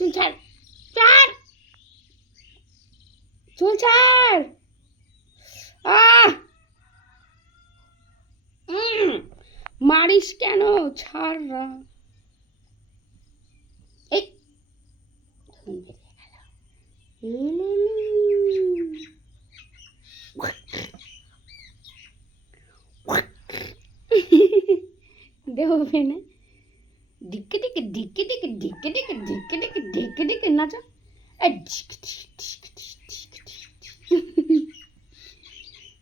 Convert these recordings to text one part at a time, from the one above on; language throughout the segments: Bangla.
চুল ছাড়, ছাড়, চুল ছাড়। মারিস কেন? ছাড় না। এই দেবো না। ডিকে ডিকে ডিকে ডিকে ডিকে ডিকে ডিকে ডিকে ডিকে ডিকে নাচো।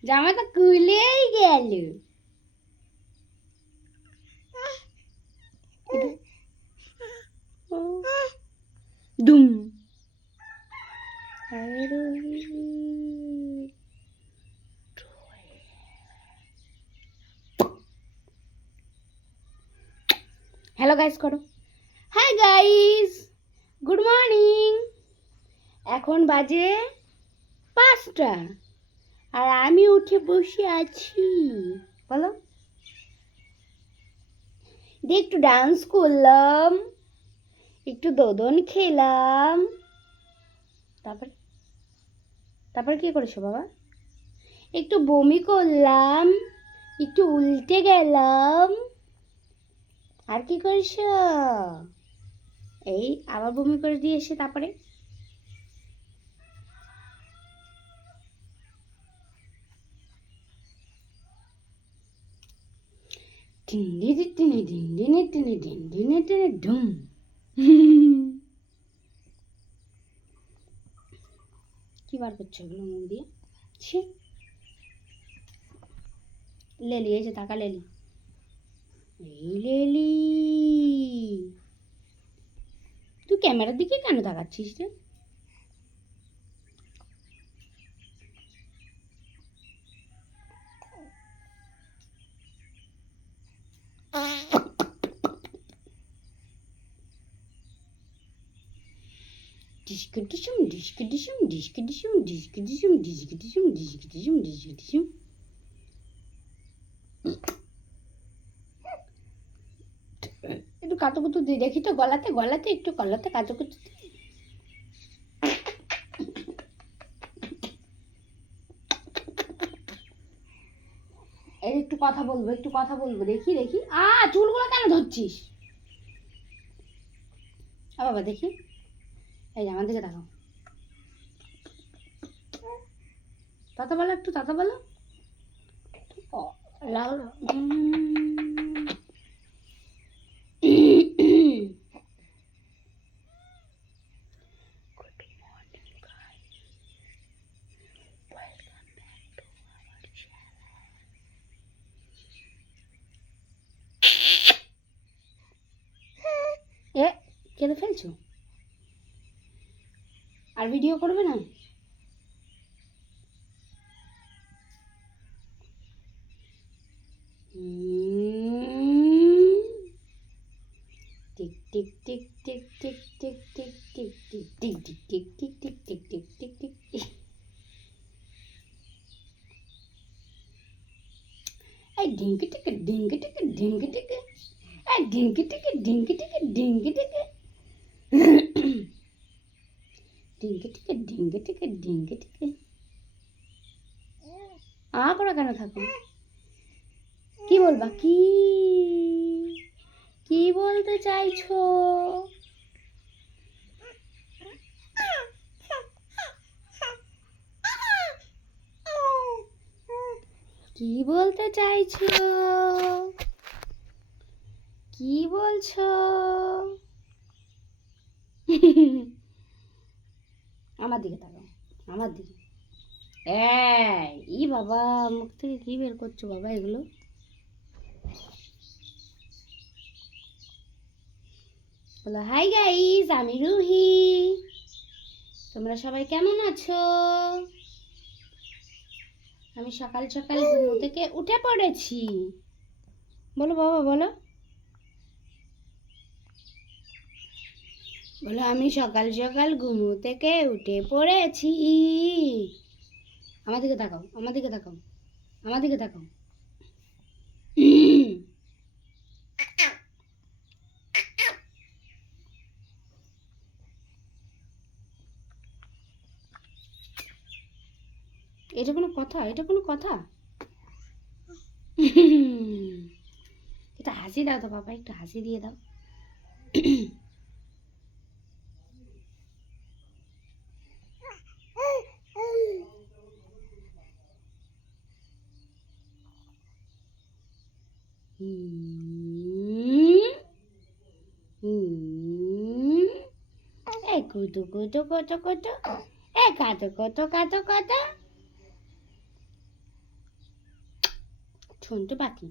জামাটা খুলেই গেল। দুম। হ্যালো গাইস করো। Hi guys, good morning. এখন বাজে 5টা আর আমি উঠে বসে আছি। বলো, একটু ডান্স করলাম, একটু দোদন খেলাম, তারপর কি করেছো বাবা? একটু বমি করলাম, একটু উল্টে গেলাম। আর কি করেছো? এই আবার বমি করে দিয়ে এসে তারপরে টিনে টিনে টিনে টিনে টিনে টিনে ঢুম। কি বার করছো এগুলো মুখ দিয়ে? ছি, লেলি, এই যে টাকা লেলি, এই লেলি, তুই ক্যামেরার দিকে কেন তাকাচ্ছিস রে? ডিস্কে ডিসুম ডিস্কে ডিসুম ডিস্কে ডিসুম ডিস্কে ডিসুম ডিস্কে ডিসুম ডিস্কে ডিসুম ডিস্কে ডিসুম। একটু কাতুকুতু দিয়ে দেখি তো, গলাতে গলাতে একটু গলাতে কাতুকুতু। এই একটু কথা বলবো, একটু কথা বলবো, দেখি দেখি। চুলগুলো কেন ধরছিস? বাবা দেখি, এই যে আমার দিকে তাকাও। তাতা বলো, একটু তাতা বলো। লাগলো। কেঁদে ফেলছো? আর ভিডিও করবে না? Tick tick tick tick tick tick tick tick tick tick tick tick tick tick tick tick tick tick. এই ঢিঙ্কি টিকে ঢিঙ্কি টিকে ঢিঙ্কি টিকে, এই ঢিঙ্কি টিকে ঢিঙ্কি টিকে ঢিঙ্কি টিকে, ঢিঙ্কি টিকে ঢিঙ্কি টিকে ঢিঙ্কি টিকে। করে কেন থাকো? কি বলবা? কি কি বলতে চাইছো? কি বলতে চাইছো? কি বলছো? আমার দিকে তাকাও, আমার দিকে। ই বাবা, মুখ থেকে কি বের করছো বাবা এগুলো? বলো হাই গাইস, আমি রুহি। তোমরা সবাই কেমন আছো? আমি সকাল সকাল ঘুম থেকে উঠে পড়েছি। বলো বাবা, বলো বলো, আমি সকাল সকাল ঘুম থেকে উঠে পড়েছি। আমার দিকে তাকাও, আমার দিকে তাকাও, আমার দিকে তাকাও। এটা কোনো কথা? এটা কোনো কথা? এটা হাসি দাও তো বাবা, একটু হাসি দিয়ে দাও। এই কুতু কুতু কত কত, এই কাতো কত কাতো কত, শুনতে পাচ্ছি।